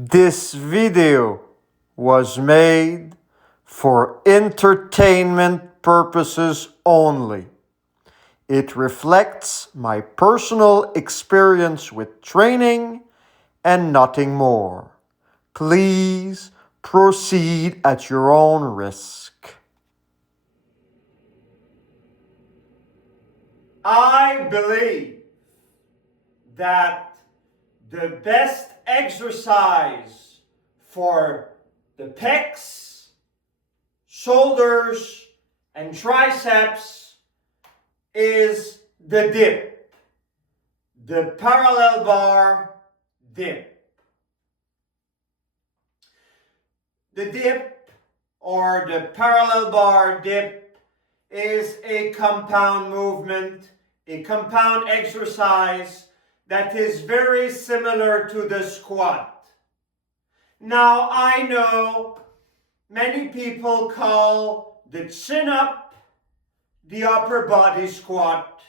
This video was made for entertainment purposes only. It reflects my personal experience with training and nothing more. Please proceed at your own risk. I believe that the best exercise for the pecs, shoulders, and triceps is the dip, the parallel bar dip. The dip or the parallel bar dip is a compound movement, a compound exercise that is very similar to the squat. Now, I know many people call the chin-up the upper body squat.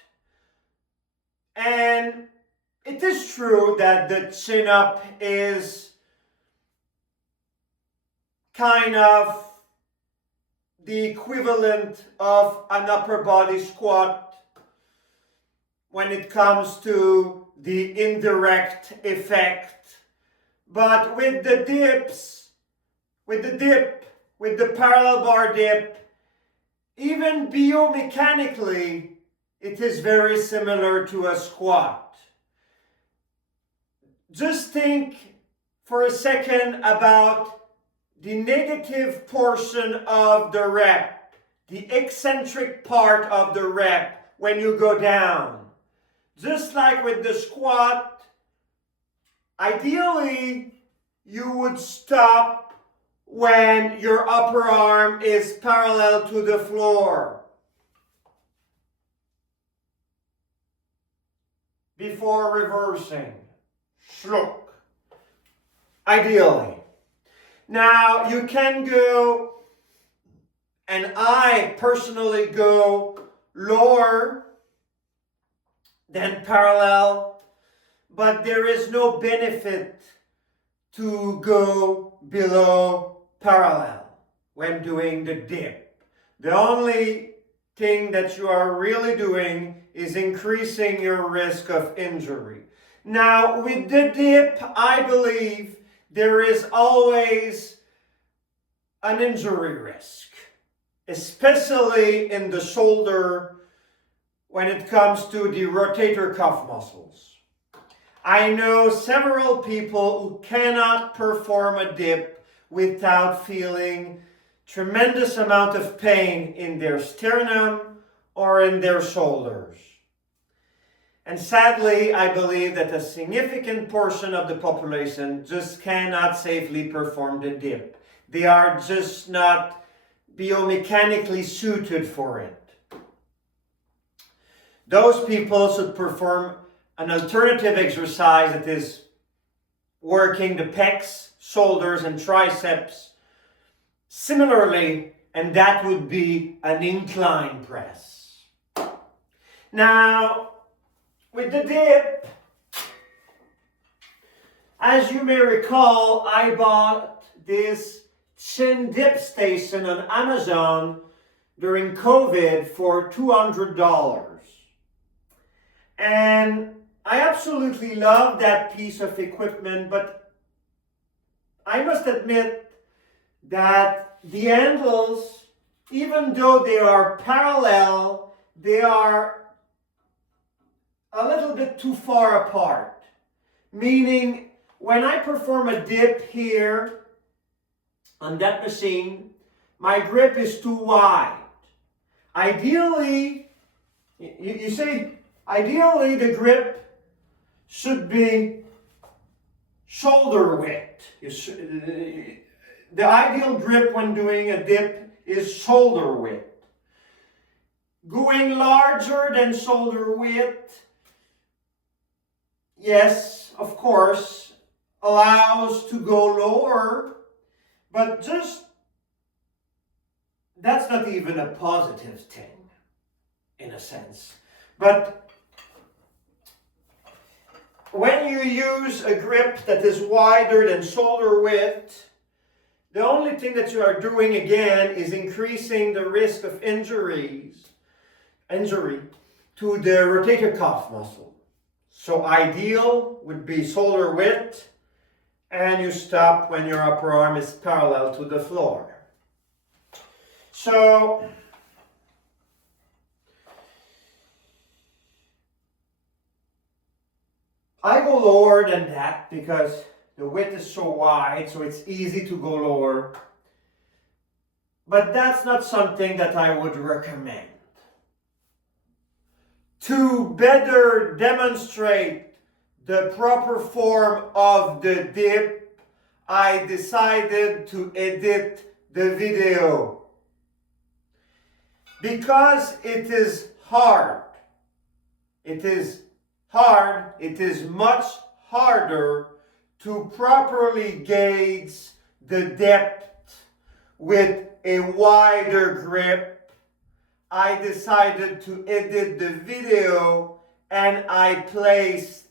And it is true that the chin-up is kind of the equivalent of an upper body squat when it comes to the indirect effect. But with the dips, with the parallel bar dip, even biomechanically, it is very similar to a squat. Just think for a second about the negative portion of the rep, the eccentric part of the rep when you go down. Just like with the squat, ideally you would stop when your upper arm is parallel to the floor before reversing. Shluk. Ideally. Now you can go, and I personally go lower than parallel, but there is no benefit to go below parallel when doing the dip. The only thing that you are really doing is increasing your risk of injury. Now, with the dip, I believe there is always an injury risk, especially in the shoulder when it comes to the rotator cuff muscles. I know several people who cannot perform a dip without feeling tremendous amount of pain in their sternum or in their shoulders. And sadly, I believe that a significant portion of the population just cannot safely perform the dip. They are just not biomechanically suited for it. Those people should perform an alternative exercise that is working the pecs, shoulders, and triceps similarly, and that would be an incline press. Now, with the dip, as you may recall, I bought this chin dip station on Amazon during COVID for $200. And I absolutely love that piece of equipment, but I must admit that the handles, even though they are parallel, they are a little bit too far apart. Meaning, when I perform a dip here on that machine, my grip is too wide. Ideally, you see, ideally the grip should be shoulder width. The ideal grip when doing a dip is shoulder width. Going larger than shoulder width, yes, of course, allows to go lower, but just that's not even a positive thing, in a sense. But when you use a grip that is wider than shoulder width, the only thing that you are doing again is increasing the risk of injury to the rotator cuff muscle. So ideal would be shoulder width, and you stop when your upper arm is parallel to the floor. So I go lower than that because the width is so wide, so it's easy to go lower. But that's not something that I would recommend. To better demonstrate the proper form of the dip, I decided to edit the video. Because it is hard, it is much harder to properly gauge the depth with a wider grip. I decided to edit the video and I placed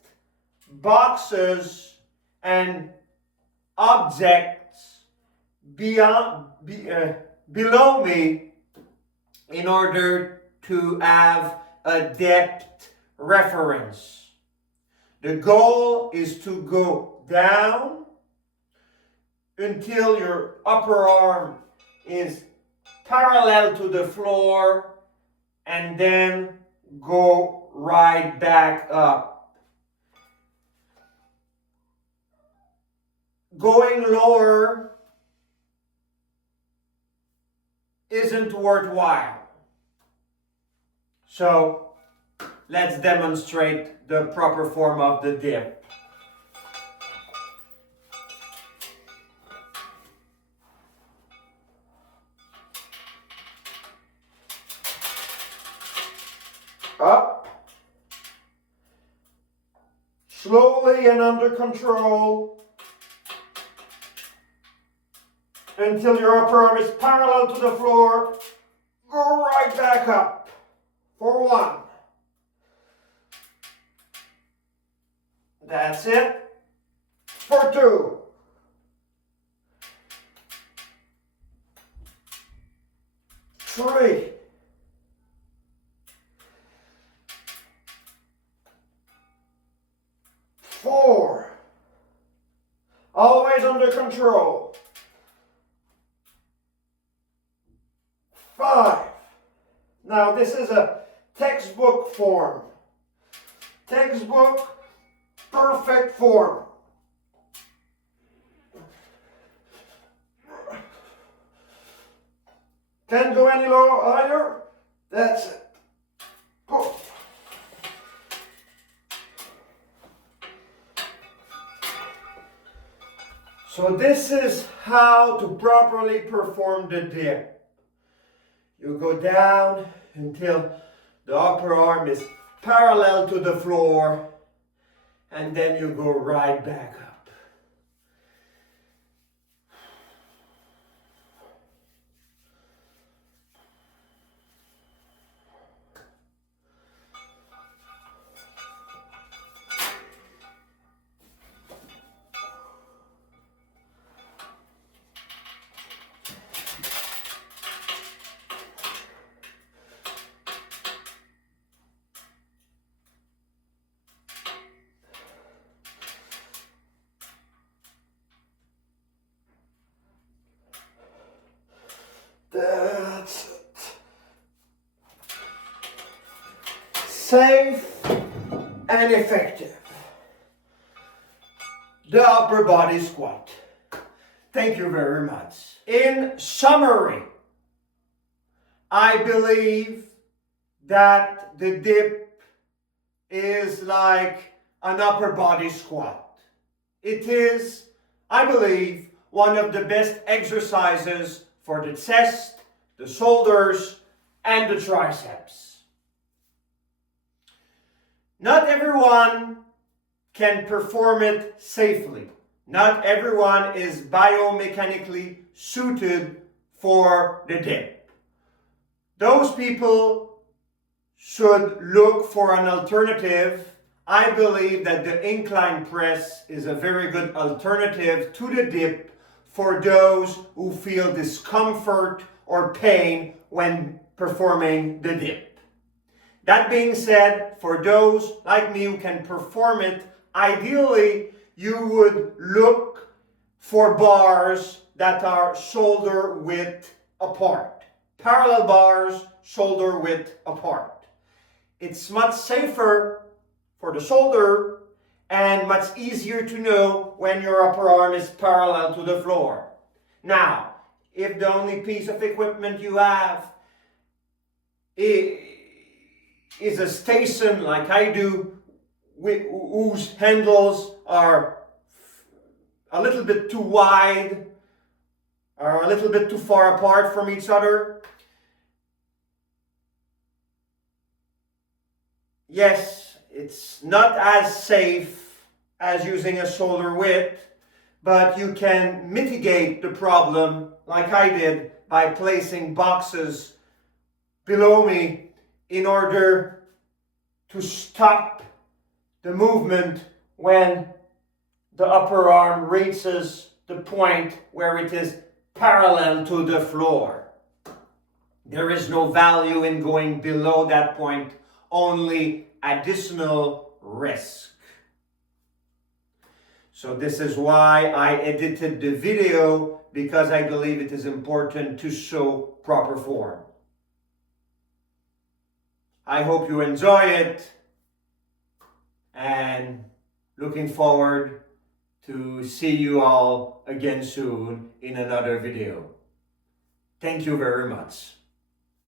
boxes and objects below me in order to have a depth reference. The goal is to go down until your upper arm is parallel to the floor and then go right back up. Going lower isn't worthwhile. So let's demonstrate the proper form of the dip. Up. Slowly and under control until your upper arm is parallel to the floor. Go right back up for 1. That's it. For 2. Three. 4. Always under control. 5. Now this is a textbook form. Textbook, perfect form. Can't go any lower, higher. That's it. Go. So this is how to properly perform the dip. You go down until the upper arm is parallel to the floor, and then you go right back up. That's it. Safe and effective. The upper body squat. Thank you very much. In summary, I believe that the dip is like an upper body squat. It is, I believe, one of the best exercises for the chest, the shoulders, and the triceps. Not everyone can perform it safely. Not everyone is biomechanically suited for the dip. Those people should look for an alternative. I believe that the incline press is a very good alternative to the dip for those who feel discomfort or pain when performing the dip. That being said, for those like me who can perform it, ideally you would look for bars that are shoulder width apart. Parallel bars, shoulder width apart. It's much safer for the shoulder and much easier to know when your upper arm is parallel to the floor. Now, if the only piece of equipment you have is a station like I do, whose handles are a little bit too wide, or a little bit too far apart from each other, yes, it's not as safe as using a shoulder width, but you can mitigate the problem like I did by placing boxes below me in order to stop the movement when the upper arm reaches the point where it is parallel to the floor. There is no value in going below that point, only additional risk. So this is why I edited the video, because I believe it is important to show proper form. I hope you enjoy it, and looking forward to see you all again soon in another video. Thank you very much.